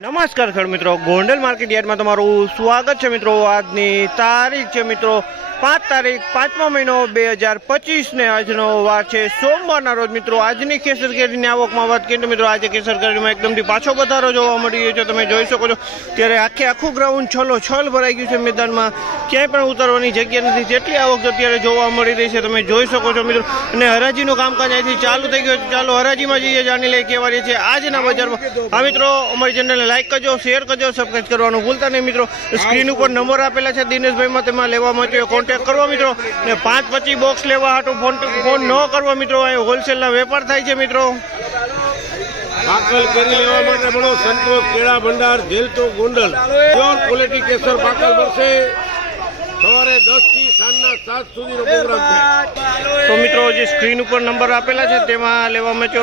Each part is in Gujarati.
નમસ્કાર ખેડૂત મિત્રો, ગોંડલ માર્કેટ યાર્ડમાં તમારું સ્વાગત છે મિત્રો। આજની તારીખ છે મિત્રો 5 તારીખ 5મો મહિનો 2025 ને આજનો વાર છે સોમવારના રોજ મિત્રો। આજની કેસર કેરીની આવકમાં વાત કરીએ તો મિત્રો આજે કેસર કેરીમાં એકદમથી પાછો વધારો જોવા મળી રહ્યો છે। તમે જોઈ શકો છો ત્યારે આખું ગ્રાઉન્ડ છલો ભરાઈ ગયું છે। મેદાનમાં ક્યાંય પણ ઉતારવાની જગ્યા નથી, જેટલી આવક અત્યારે જોવા મળી રહી છે તમે જોઈ શકો છો મિત્રો। અને હરાજીનું કામકાજ અહીંથી ચાલુ થઈ ગયું છે। ચાલો હરાજીમાં જઈએ, જાણી લઈએ કેવા રહી છે આજના બજારમાં। હા મિત્રો, અમારી ચેનલને લાઈક કરજો, શેર કરજો, સબસ્ક્રાઇબ કરવાનું ભૂલતા નહીં મિત્રો। સ્ક્રીન ઉપર નંબર આપેલા છે દિનેશભાઈમાં, તેમાં લેવા માટે કોન્ટેક્ટ કરવો મિત્રો। ને 5-25 બોક્સ લેવા હાટું ફોન ન કરવો મિત્રો, અહીં હોલસેલના વેપાર થાય છે મિત્રો। પાકલ કેરી લેવા માટે મળો સંતોષ કેળા ભંડાર, જેલતો ગોંડલ। પ્યોર ક્વોલિટી કેસર પાકલ મળશે। સવારે 10 થી સાંજના 7 સુધીનો પ્રોગ્રામ છે। તો મિત્રો જે સ્ક્રીન ઉપર નંબર આપેલા છે તેમાં લેવા માટે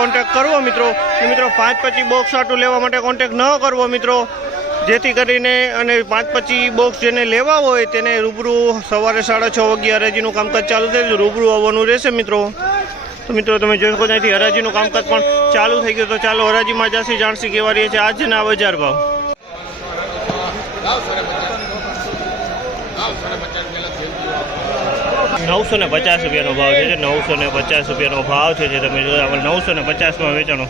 કોન્ટેક્ટ કરવો મિત્રો। મિત્રો 5-25 બોક્સ હાટું લેવા માટે કોન્ટેક્ટ ન કરવો મિત્રો, જેથી કરીને અને 5-25 બોક્સ જેને લેવા હોય તેને રૂબરૂ સવારે 6:30 વાગ્યે હરાજીનું કામકાજ ચાલુ થાય તો રૂબરૂ આવવાનું રહેશે મિત્રો। તો મિત્રો તમે જોઈ શકો ત્યાંથી હરાજીનું કામકાજ પણ ચાલુ થઈ ગયું। તો ચાલો હરાજીમાં જશે, જાણસી કેવા રહી છે આજના બજાર ભાવ। 950 રૂપિયાનો ભાવ છે। 950 રૂપિયાનો ભાવ છે જે તમે જોયા 950માં વેચાણો।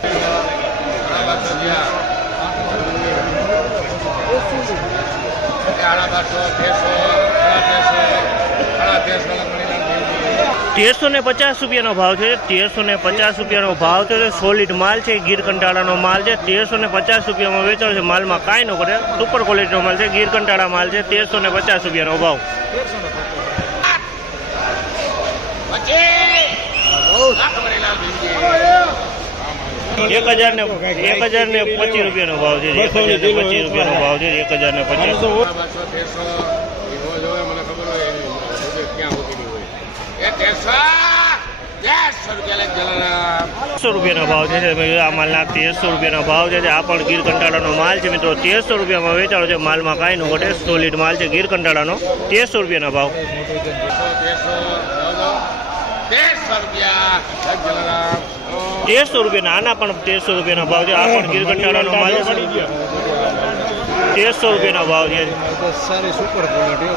₹1350 રૂપિયાનો ભાવ છે। 1350 રૂપિયાનો ભાવ છે। સોલિડ માલ છે, ગીર કંટાળાનો માલ છે। 1350 રૂપિયામાં વેચાણ છે। માલમાં કાંઈ ન કરે, સુપર ક્વોલિટીનો માલ છે, ગીર કંટાળા માલ છે। 1350 રૂપિયાનો ભાવ। 1025 રૂપિયાનો ભાવ છે। 1025 રૂપિયાનો ભાવ છે। 1025 રૂપિયાનો ભાવ છે। આ માલના 1300 રૂપિયાનો ભાવ છે। આ પણ ગીર કંટાળાનો માલ છે મિત્રો। 1300 રૂપિયામાં વેચાણો છે। માલમાં કાંઈ ન ઘટે, સોલિડ માલ છે, ગીર કંટાળાનો। 1300 રૂપિયાનો ભાવ। 1300 રૂપિયાના આના પણ 1300 રૂપિયાનો ભાવ છે। આ પણ ગીર કંટાળાનો માલ છે। 1300 રૂપિયાનો ભાવ છે। સારી સુપર ક્વોલિટી।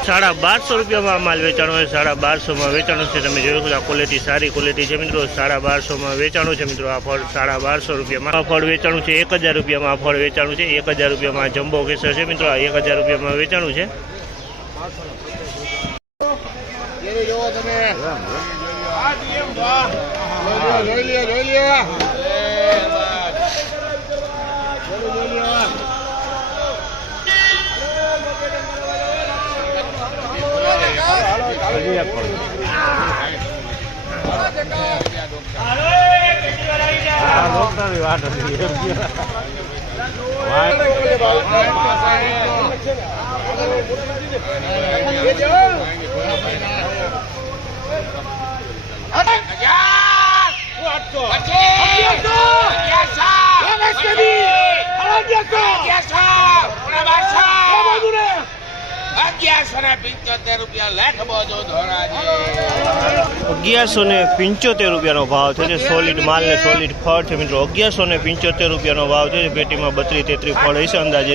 ₹1250 રૂપિયામાં માલ વેચાણો છે। 1250માં વેચાણો છે। તમે જોયું આ ક્વોલિટી સારી ક્વોલિટી છે મિત્રો। 1250માં વેચાણું છે મિત્રો। આ ફળ 1250 રૂપિયામાં આ ફળ વેચાણું છે। 1000 રૂપિયામાં આ ફળ વેચાણું છે। 1000 રૂપિયામાં જમ્બો કેસર છે મિત્રો। આ 1000 રૂપિયામાં વેચાણું છે। ₹1175 રૂપિયાનો ભાવ છે। સોલિડ માલ ને સોલિડ ફળ છે મિત્રો। 1175 રૂપિયાનો ભાવ છે। પેટીમાં 32-33 ફળ હશે અંદાજે।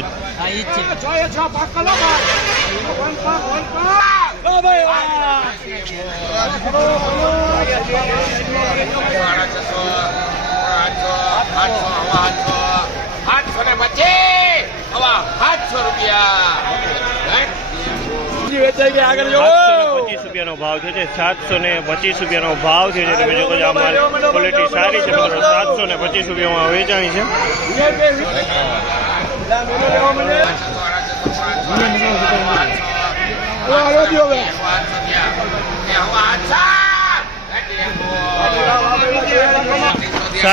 ₹725 ભાવ છે। 725 રૂપિયાનો ભાવ છે। તમે જો આ માલ ક્વોલિટી સારી છે મિત્રો। 725 રૂપિયામાં વેચાણી છે।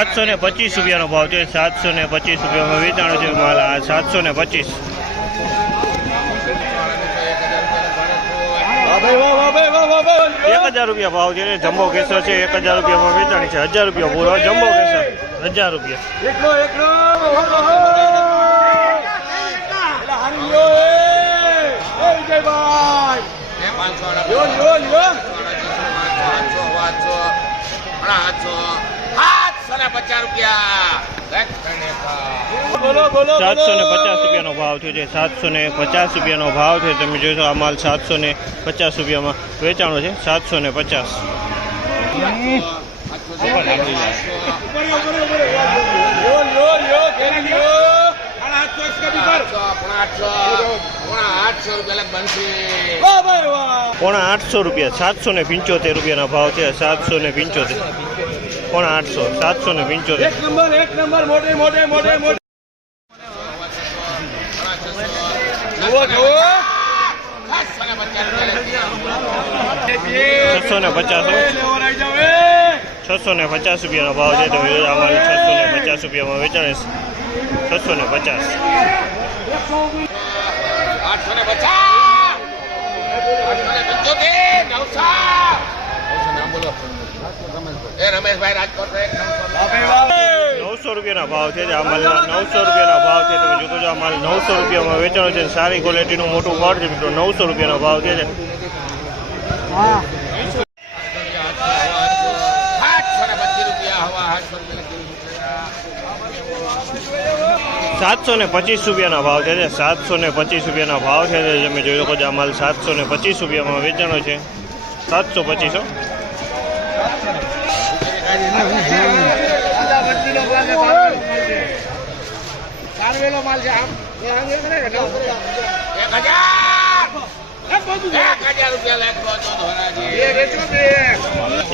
₹725 રૂપિયાનો ભાવ છે। 725 રૂપિયામાં વેચાણો છે માલ। આ 725। 1000 રૂપિયા ભાવ છે। જમ્બો કેસર છે 1000 રૂપિયામાં વેચાણી છે। 1000 રૂપિયા પૂરો જમ્બો કેસર। 1000 રૂપિયા। રૂપિયાનો ભાવ થયો છે. 750 રૂપિયાનો ભાવ છે. તમે જોશો આ માલ 750 રૂપિયામાં વેચાણો છે. 750. પોણા 800 રૂપિયા. 775 રૂપિયાના ભાવ છે. 775. પોણા 800. 775. ₹650 રૂપિયાનો ભાવ છે. તમે અમારે 650 રૂપિયામાં વેચાણ 650. રમેશભાઈ રાજકોટ 900 રૂપિયાના ભાવ છે. આ માલના 900 રૂપિયાના ભાવ છે. તમે જોજો આ માલ 900 રૂપિયામાં વેચાણો છે. સારી ક્વોલિટીનું મોટું ફળ છે મિત્રો. 900 રૂપિયાનો ભાવ છે. 725 રૂપિયાના ભાવ છે. 725 રૂપિયાના ભાવ છે. તમે જોઈ શકો છો આ માલ 725 રૂપિયામાં વેચાણો છે. 725. માલ છે આમ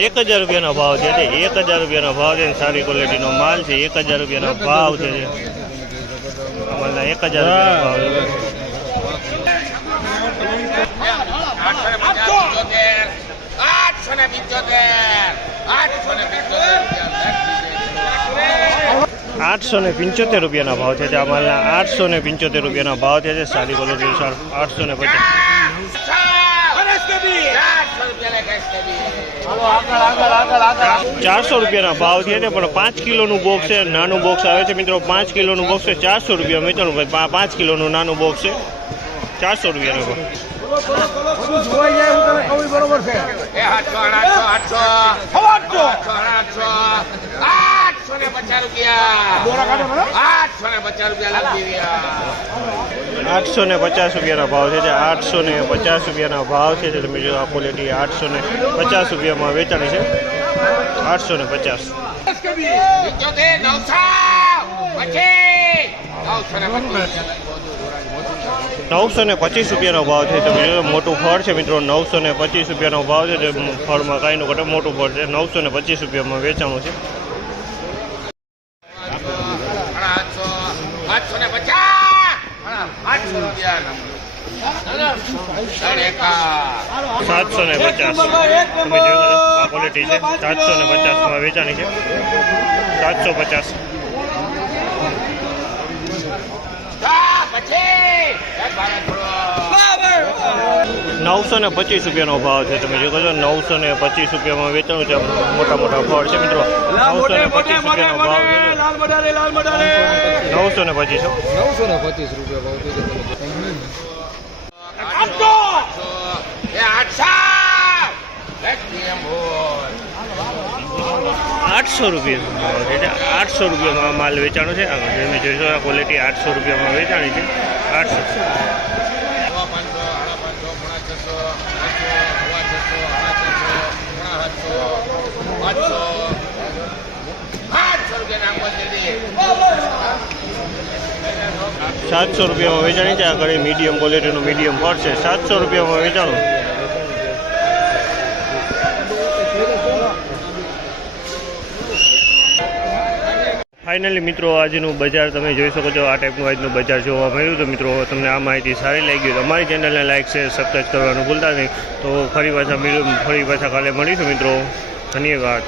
1000 રૂપિયાનો ભાવ છે. 1000 રૂપિયાનો ભાવ છે. સારી ક્વોલિટીનો માલ છે. 1000 રૂપિયાનો ભાવ છે. અમારના 1000 રૂપિયાનો ભાવ છે. 875 રૂપિયાના ભાવ છે. આ માલના 875 રૂપિયાના ભાવ છે. સારી ક્વોલિટી 850. 400 રૂપિયાના ભાવ છે. પણ 5 કિલોનું બોક્સ છે. નાનું બોક્સ આવે છે મિત્રો. 5 કિલોનું બોક્સ છે. 400 રૂપિયા વેચાણું ભાઈ. 5 કિલોનું નાનું બોક્સ છે. 400 રૂપિયાનો ભાવ. બરોબર છે 850 રૂપિયાના ભાવ છે. 850 રૂપિયાના ભાવ છે. તમે જો આ ક્વોલિટી 850 રૂપિયામાં વેચાણી છે. 850. 925 રૂપિયાનો ભાવ છે. તમે જો મોટું ફળ છે મિત્રો. 925 રૂપિયાનો ભાવ છે. ફળમાં કાંઈ નું ઘટે મોટું ફળ છે. 925 રૂપિયામાં વેચાણું છે. 750. તમે જોઈ આ ક્વોલિટી છે. 750માં વેચાણી છે. 750. 925 રૂપિયાનો ભાવ છે. તમે જો છો 925 રૂપિયામાં વેચાણું છે. મોટા મોટા ફળ છે મિત્રો. 925 રૂપિયાનો ભાવ છે. 925 રૂપિયા ₹800 રૂપિયા. 800 રૂપિયામાં માલ વેચાણો છે. તમે જોઈશો આ ક્વોલિટી 800 રૂપિયામાં વેચાણી છે. 800. 700 રૂપિયામાં વેચાણી છે. આગળ મીડિયમ ક્વોલિટીનું મીડિયમ ફળ છે. 700 રૂપિયામાં વેચાણું. ફાઇનલી મિત્રો આજનું બજાર તમે જોઈ શકો છો. આ ટાઈપનું આજનું બજાર જોવા મળ્યું. તો મિત્રો તમને આ માહિતી સારી લાગી તો અમારી ચેનલને લાઈક શેર સબસ્ક્રાઈબ કરવાનું ભૂલતા નહીં. તો ફરી પાછા કાલે મળીશું મિત્રો. ધન્યવાદ.